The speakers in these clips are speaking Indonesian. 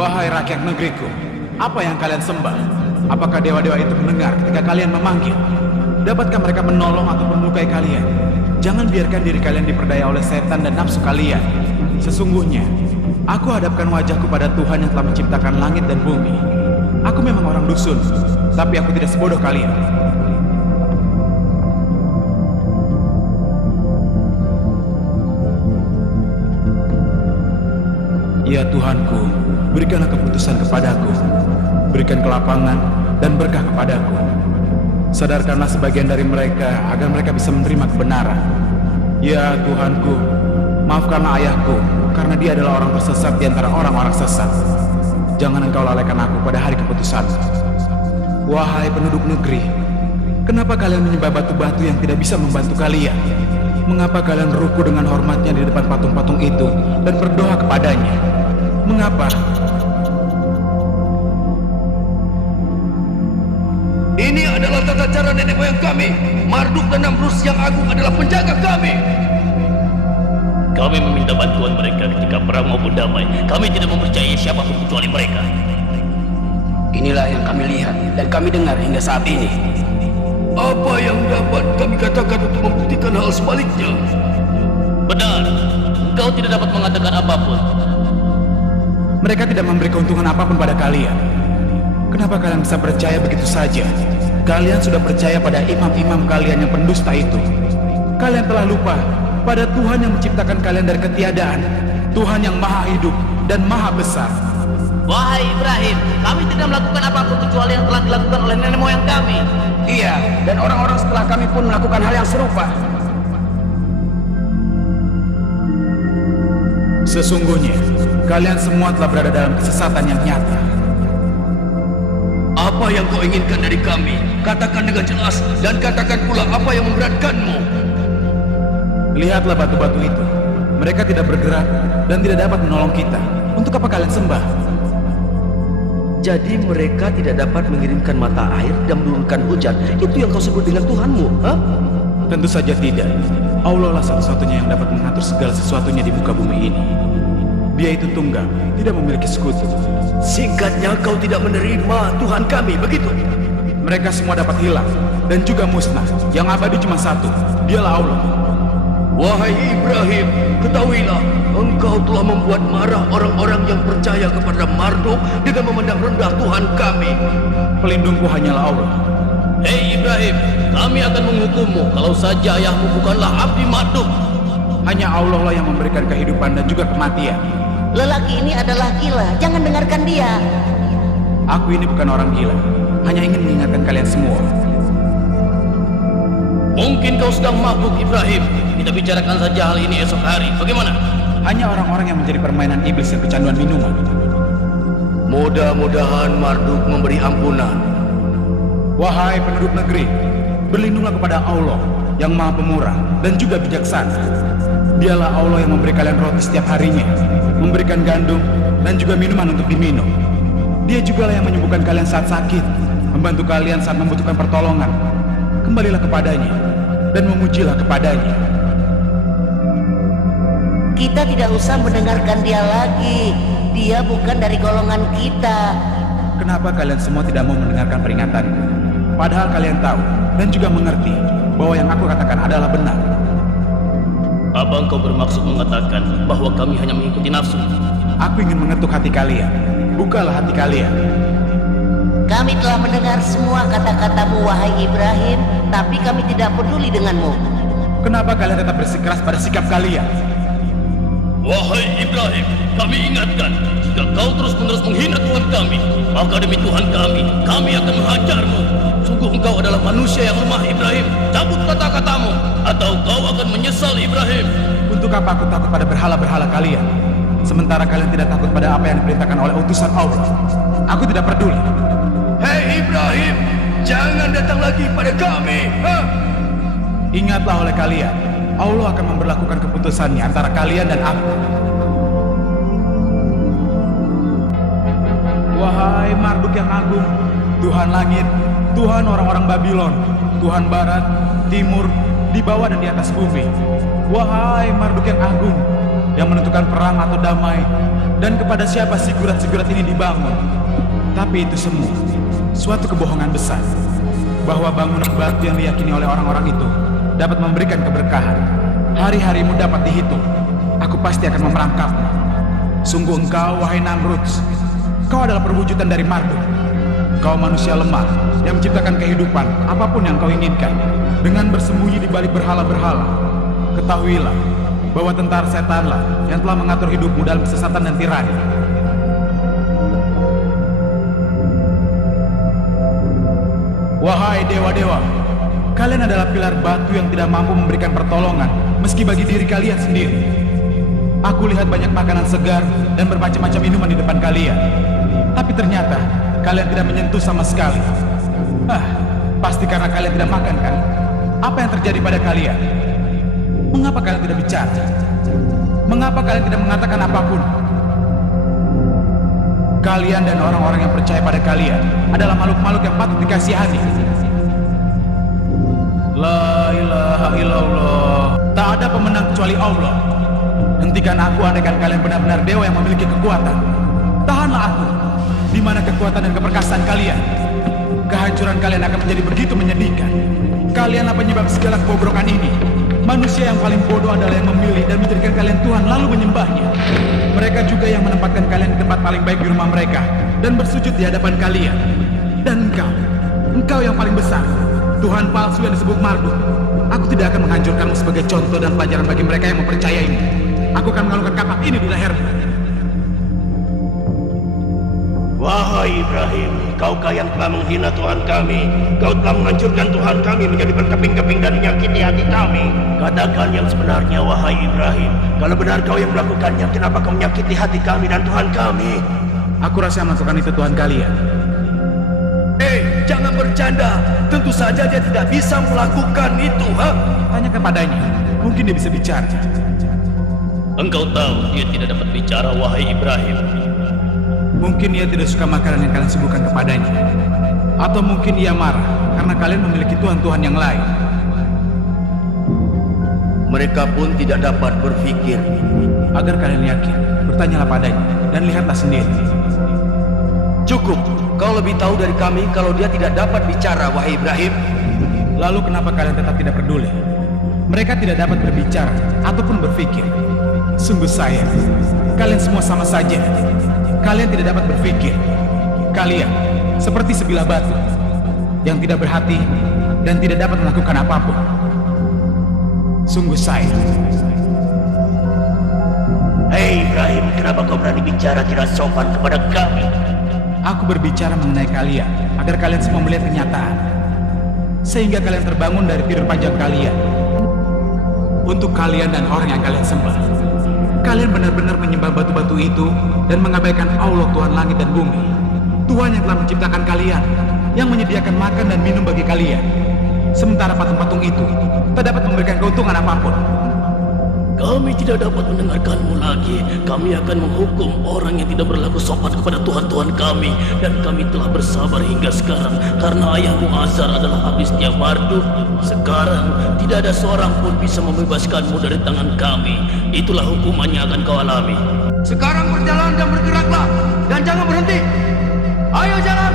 Wahai rakyat negeriku, apa yang kalian sembah? Apakah dewa-dewa itu mendengar ketika kalian memanggil? Dapatkah mereka menolong atau melukai kalian? Jangan biarkan diri kalian diperdaya oleh setan dan nafsu kalian. Sesungguhnya, aku hadapkan wajahku pada Tuhan yang telah menciptakan langit dan bumi. Aku memang orang dusun, tapi aku tidak sebodoh kalian. Ya Tuhanku, berikanlah keputusan kepadaku, berikan kelapangan dan berkah kepadaku. Sadarkanlah sebagian dari mereka agar mereka bisa menerima kebenaran. Ya Tuhanku, maafkanlah ayahku karena dia adalah orang tersesat di antara orang-orang sesat. Jangan engkau lalaikan aku pada hari keputusan. Wahai penduduk negeri, kenapa kalian menyembah batu-batu yang tidak bisa membantu kalian? Mengapa kalian ruku dengan hormatnya di depan patung-patung itu dan berdoa kepadanya? Mengapa? Ini adalah tata cara nenek moyang kami. Marduk dan Namrus yang agung adalah penjaga kami. Kami meminta bantuan mereka ketika perang maupun damai. Kami tidak mempercayai siapapun kecuali mereka. Inilah yang kami lihat dan kami dengar hingga saat ini. Apa yang dapat kami katakan untuk membuktikan hal sebaliknya? Benar, engkau tidak dapat mengatakan apapun. Mereka tidak memberi keuntungan apapun pada kalian. Kenapa kalian bisa percaya begitu saja? Kalian sudah percaya pada imam-imam kalian yang pendusta itu. Kalian telah lupa pada Tuhan yang menciptakan kalian dari ketiadaan. Tuhan yang maha hidup dan maha besar. Wahai Ibrahim, kami tidak melakukan apapun kecuali yang telah dilakukan oleh nenek moyang kami. Iya, dan orang-orang setelah kami pun melakukan hal yang serupa. Sesungguhnya, kalian semua telah berada dalam kesesatan yang nyata. Apa yang kau inginkan dari kami? Katakan dengan jelas dan katakan pula apa yang memberatkanmu. Lihatlah batu-batu itu. Mereka tidak bergerak dan tidak dapat menolong kita. Untuk apa kalian sembah? Jadi mereka tidak dapat mengirimkan mata air dan menurunkan hujan. Itu yang kau sebut dengan Tuhanmu, ha? Tentu saja tidak. Allah lah satu-satunya yang dapat mengatur segala sesuatunya di muka bumi ini. Dia itu tunggal, tidak memiliki sekutu. Singkatnya kau tidak menerima Tuhan kami, begitu? Mereka semua dapat hilang dan juga musnah. Yang abadi cuma satu, dialah Allah. Wahai Ibrahim, ketahuilah, engkau telah membuat marah orang-orang yang percaya kepada Marduk dengan memandang rendah Tuhan kami. Pelindungku hanyalah Allah. Hei Ibrahim, kami akan menghukummu kalau saja ayahmu bukanlah abdi Marduk. Hanya Allah lah yang memberikan kehidupan dan juga kematian. Lelaki ini adalah gila, jangan dengarkan dia. Aku ini bukan orang gila, hanya ingin mengingatkan kalian semua. Mungkin kau sedang mabuk Ibrahim. Kita bicarakan saja hal ini esok hari. Bagaimana? Hanya orang-orang yang menjadi permainan iblis yang kecanduan minuman. Mudah-mudahan Marduk memberi ampunan. Wahai penduduk negeri, berlindunglah kepada Allah yang maha pemurah dan juga bijaksana. Dialah Allah yang memberi kalian roti setiap harinya, memberikan gandum dan juga minuman untuk diminum. Dia juga lah yang menyembuhkan kalian saat sakit, membantu kalian saat membutuhkan pertolongan. Kembalilah kepadanya dan memujilah kepadanya. Kita tidak usah mendengarkan dia lagi. Dia bukan dari golongan kita. Kenapa kalian semua tidak mau mendengarkan peringatanku? Padahal kalian tahu dan juga mengerti bahwa yang aku katakan adalah benar. Apa engkau bermaksud mengatakan bahwa kami hanya mengikuti nafsu? Aku ingin mengetuk hati kalian. Bukalah hati kalian. Kami telah mendengar semua kata-katamu, wahai Ibrahim, tapi kami tidak peduli denganmu. Kenapa kalian tetap bersikeras pada sikap kalian? Wahai Ibrahim, kami ingatkan, jika kau terus-menerus menghina Tuhan kami, maka demi Tuhan kami akan menghajarmu. Sungguh engkau adalah manusia yang lemah, Ibrahim. Cabut kata-katamu, atau kau akan menyesal, Ibrahim. Untuk apa aku takut pada berhala-berhala kalian? Sementara kalian tidak takut pada apa yang diperintahkan oleh utusan Allah. Aku tidak peduli. Hei Ibrahim, jangan datang lagi pada kami. Ingatlah oleh kalian, Allah akan memberlakukan keputusannya antara kalian dan aku. Wahai Marduk yang agung, Tuhan langit, Tuhan orang-orang Babylon, Tuhan barat, timur, di bawah dan di atas bumi. Wahai Marduk yang agung, yang menentukan perang atau damai, dan kepada siapa sigurat-sigurat ini dibangun. Tapi itu semua suatu kebohongan besar, bahwa bangunan batu yang diyakini oleh orang-orang itu dapat memberikan keberkahan. Hari-harimu dapat dihitung. Aku pasti akan memerangkapmu. Sungguh engkau, wahai Namrud, kau adalah perwujudan dari Marduk. Kau manusia lemah yang menciptakan kehidupan apapun yang kau inginkan dengan bersembunyi di balik berhala-berhala. Ketahuilah bahwa tentara setanlah yang telah mengatur hidupmu dalam kesesatan dan tirani. Wahai dewa-dewa, kalian adalah pilar batu yang tidak mampu memberikan pertolongan meski bagi diri kalian sendiri. Aku lihat banyak makanan segar dan bermacam-macam minuman di depan kalian, tapi ternyata kalian tidak menyentuh sama sekali. Pasti karena kalian tidak makan, kan? Apa yang terjadi pada kalian? Mengapa kalian tidak bicara? Mengapa kalian tidak mengatakan apapun? Kalian dan orang-orang yang percaya pada kalian adalah makhluk-makhluk yang patut dikasihani. La ilaha illallah. Tak ada pemenang kecuali Allah. Hentikan aku andaikan kalian benar-benar dewa yang memiliki kekuatan. Tahanlah aku. Di mana kekuatan dan keperkasaan kalian? Kehancuran kalian akan menjadi begitu menyedihkan. Kalianlah penyebab segala kebobrokan ini. Manusia yang paling bodoh adalah yang memilih dan menjadikan kalian Tuhan lalu menyembahnya. Mereka juga yang menempatkan kalian di tempat paling baik di rumah mereka dan bersujud di hadapan kalian. Dan engkau yang paling besar, Tuhan palsu yang disebut Marduk. Aku tidak akan menghancurkanmu sebagai contoh dan pelajaran bagi mereka yang mempercayaimu. Aku akan mengalungkan kapak ini di lehermu. Wahai Ibrahim, kaukah yang telah menghina Tuhan kami? Kau telah menghancurkan Tuhan kami menjadi berkeping-keping dan menyakiti hati kami. Katakan yang sebenarnya, wahai Ibrahim. Kalau benar kau yang melakukannya, kenapa kau menyakiti hati kami dan Tuhan kami? Aku rasa yang melakukan itu Tuhan kalian. Jangan bercanda. Tentu saja dia tidak bisa melakukan itu, Tanya kepadanya, mungkin dia bisa bicara. Engkau tahu dia tidak dapat bicara, wahai Ibrahim. Mungkin ia tidak suka makanan yang kalian suguhkan kepadanya. Atau mungkin ia marah karena kalian memiliki Tuhan-Tuhan yang lain. Mereka pun tidak dapat berpikir. Agar kalian yakin, bertanyalah padanya dan lihatlah sendiri. Cukup, kau lebih tahu dari kami kalau dia tidak dapat bicara, wahai Ibrahim. Lalu kenapa kalian tetap tidak peduli? Mereka tidak dapat berbicara ataupun berpikir. Sungguh sayang, kalian semua sama saja. Kalian tidak dapat berpikir. Kalian seperti sebilah batu yang tidak berhati dan tidak dapat melakukan apapun. Sungguh sayang. Hei Ibrahim, kenapa kau berani bicara tidak sopan kepada kami? Aku berbicara mengenai kalian agar kalian semua melihat kenyataan, sehingga kalian terbangun dari tidur panjang kalian. Untuk kalian dan orang yang kalian sembah, kalian benar-benar menyembah batu-batu itu dan mengabaikan Allah Tuhan langit dan bumi, Tuhan yang telah menciptakan kalian, yang menyediakan makan dan minum bagi kalian. Sementara patung-patung itu tak dapat memberikan keuntungan apapun. Kami tidak dapat mendengarkanmu lagi. Kami akan menghukum orang yang tidak berlaku sopan kepada Tuhan-Tuhan kami. Dan kami telah bersabar hingga sekarang karena ayahmu Azar adalah habis dia Marduk. Sekarang tidak ada seorang pun bisa membebaskanmu dari tangan kami. Itulah hukumannya akan kau alami. Sekarang berjalan dan bergeraklah, dan jangan berhenti. Ayo jalan.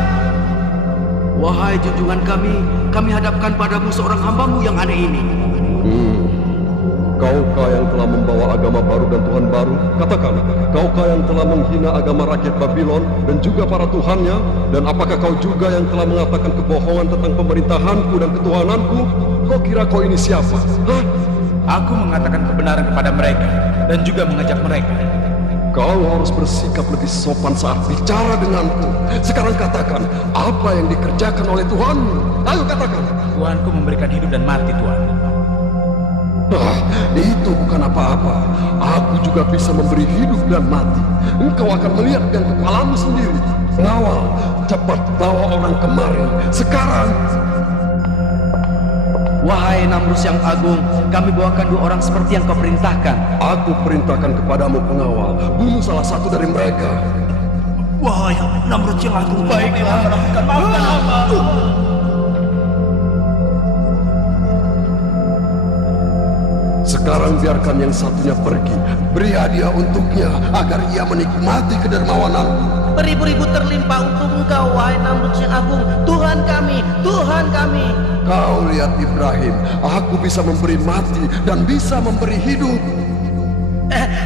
Wahai junjungan kami hadapkan padamu seorang hambamu yang aneh ini. Kaukah yang telah membawa agama baru dan Tuhan baru? Katakan, kaukah yang telah menghina agama rakyat Babylon dan juga para tuhannya? Dan apakah kau juga yang telah mengatakan kebohongan tentang pemerintahanku dan ketuhananku? Kau kira kau ini siapa? Aku mengatakan kebenaran kepada mereka dan juga mengajak mereka. Kau harus bersikap lebih sopan saat bicara denganku. Sekarang katakan, apa yang dikerjakan oleh Tuhanmu? Ayo katakan. Tuhanku memberikan hidup dan mati, Tuhan. Itu bukan apa-apa. Aku juga bisa memberi hidup dan mati. Engkau akan melihat dengan kepalamu sendiri. Pengawal, cepat bawa orang kemari. Sekarang. Wahai Namrud yang agung, kami bawakan 2 orang seperti yang kau perintahkan. Aku perintahkan kepadamu pengawal, bunuh salah satu dari mereka. Wahai Namrud yang agung, baiklah, maafkan aku. Sekarang biarkan yang satunya pergi. Beri hadiah untuknya agar ia menikmati kedermawanan. Beribu-ribu terlimpah untuk engkau, wahai Namrud yang agung. Tuhan kami, Tuhan kami. Kau lihat Ibrahim, aku bisa memberi mati dan bisa memberi hidup.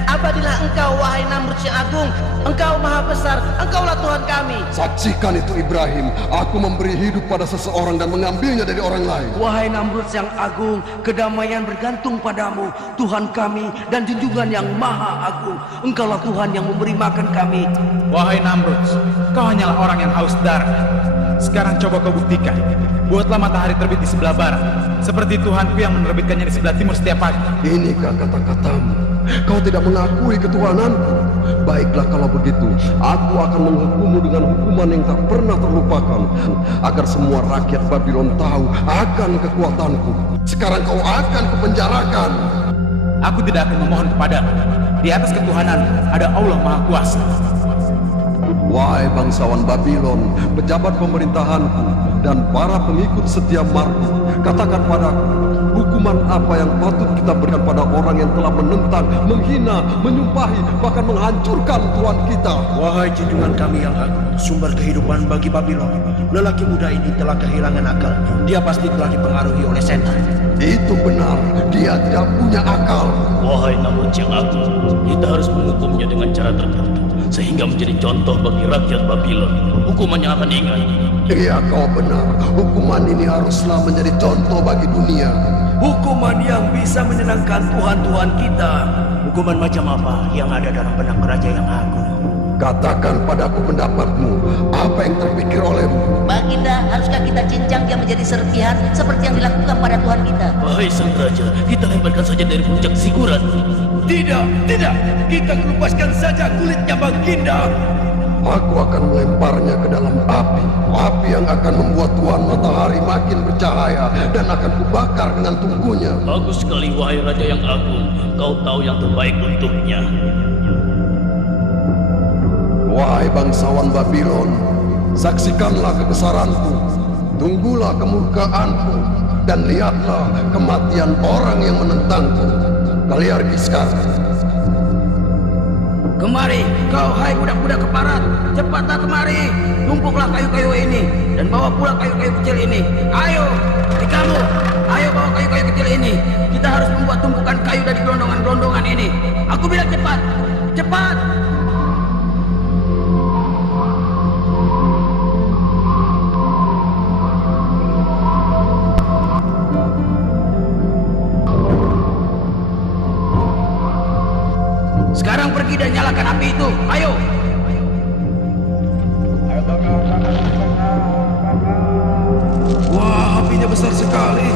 Abadilah engkau, wahai Namrud yang agung. Engkau maha besar, engkaulah Tuhan kami. Saksikan itu Ibrahim, aku memberi hidup pada seseorang dan mengambilnya dari orang lain. Wahai Namrud yang agung, kedamaian bergantung padamu, Tuhan kami dan junjungan yang maha agung. Engkaulah Tuhan yang memberi makan kami. Wahai Namrud, kau hanyalah orang yang haus darah. Sekarang coba kau buktikan. Buatlah matahari terbit di sebelah barat, seperti Tuhanku yang menerbitkannya di sebelah timur setiap pagi. Inikah kata-katamu? Kau tidak mengakui ketuhananku. Baiklah kalau begitu, aku akan menghukummu dengan hukuman yang tak pernah terlupakan, agar semua rakyat Babylon tahu akan kekuatanku. Sekarang kau akan kupenjarakan. Aku tidak akan memohon kepadamu. Di atas ketuhanan ada Allah Maha Kuasa. Wahai bangsawan Babylon, pejabat pemerintahanku, dan para pengikut setia Marduk, katakan padaku, hukuman apa yang patut kita berikan pada orang yang telah menentang, menghina, menyumpahi, bahkan menghancurkan Tuhan kita? Wahai junjungan kami yang agung, sumber kehidupan bagi Babylon, lelaki muda ini telah kehilangan akalnya. Dia pasti telah dipengaruhi oleh setan. Itu benar, dia tidak punya akal. Wahai Namrud yang agung, kita harus menghukumnya dengan cara tertentu, sehingga menjadi contoh bagi rakyat Babylon. Hukumannya akan ingat. Iya, kau benar. Hukuman ini haruslah menjadi contoh bagi dunia. Hukuman yang bisa menyenangkan Tuhan-Tuhan kita. Hukuman macam apa yang ada dalam benak Raja yang agung? Katakan padaku pendapatmu, apa yang terpikir olehmu? Baginda, haruskah kita cincang dia menjadi serpihan seperti yang dilakukan pada Tuhan kita? Wahai sang raja, kita lemparkan saja dari puncak Zigurat. Tidak, tidak. Kita kelupaskan saja kulitnya Baginda. Aku akan melemparnya ke dalam api. Api yang akan membuat Tuhan matahari makin bercahaya dan akan kubakar dengan tungkunya. Bagus sekali, wahai raja yang agung. Kau tahu yang terbaik untuknya. Wahai bangsawan Babylon, saksikanlah kebesaranku, tunggulah kemurkaanku, dan lihatlah kematian orang yang menentangku. Kalian pergi sekarang. Kemari, kau hai budak-budak keparat. Cepatlah kemari. Tumpuklah kayu-kayu ini dan bawa pula kayu-kayu kecil ini. Ayo, kamu, ayo bawa kayu-kayu kecil ini. Kita harus membuat tumpukan kayu dari gelondongan-gelondongan ini. Aku bilang cepat, cepat. Sekarang pergi dan nyalakan api itu. Ayo. Wah, apinya besar sekali.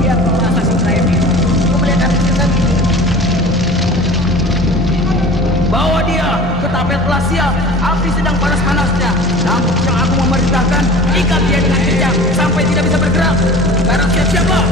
Biar kau rasa si Ibrahim ini. Kau melihat api besar ini. Bawa dia ke tapel Glasia. Api sedang panas-panasnya. Namrud yang aku memerintahkan, ikat dia dengan kencang sampai tidak bisa bergerak. Sekarang siap-siaplah.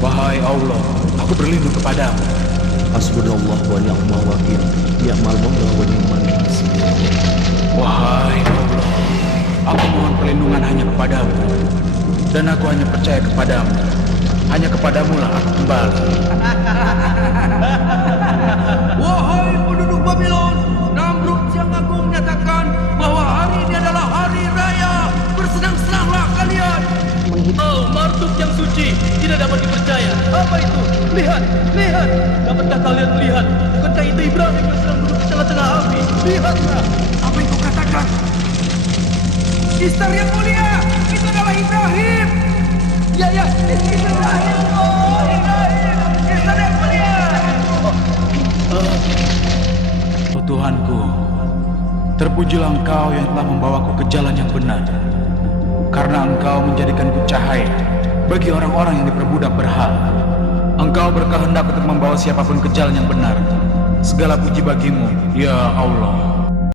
Wahai Allah, aku berlindung kepadamu. Hasbunallah wa ni'mal wakil. Ni'mal maula wa ni'mal nasir. Wahai Allah, aku mohon perlindungan hanya kepadamu. Dan aku hanya percaya kepadamu. Hanya kepadamu lah aku kembali. Wahai penduduk Babylon, Namrud yang agung menyatakan bahwa hari ini adalah hari raya. Bersenang-senanglah kalian. Oh, Marduk yang suci, tidak dapat dipercaya. Apa itu? Lihat, lihat. Dapatkah kalian melihat? Bukankah itu Ibrahim yang sedang duduk di tengah-tengah api? Lihatlah. Apa yang kau katakan? Istar yang mulia, itu adalah Ibrahim. Ya, Ibrahim. Oh, Ibrahim. Kristus yang mulia. Oh Tuhanku, terpujilah Engkau yang telah membawaku ke jalan yang benar. Karena Engkau menjadikanku cahaya bagi orang-orang yang diperbudak berhala. Engkau berkehendak untuk membawa siapapun ke jalan yang benar. Segala puji bagimu, ya Allah.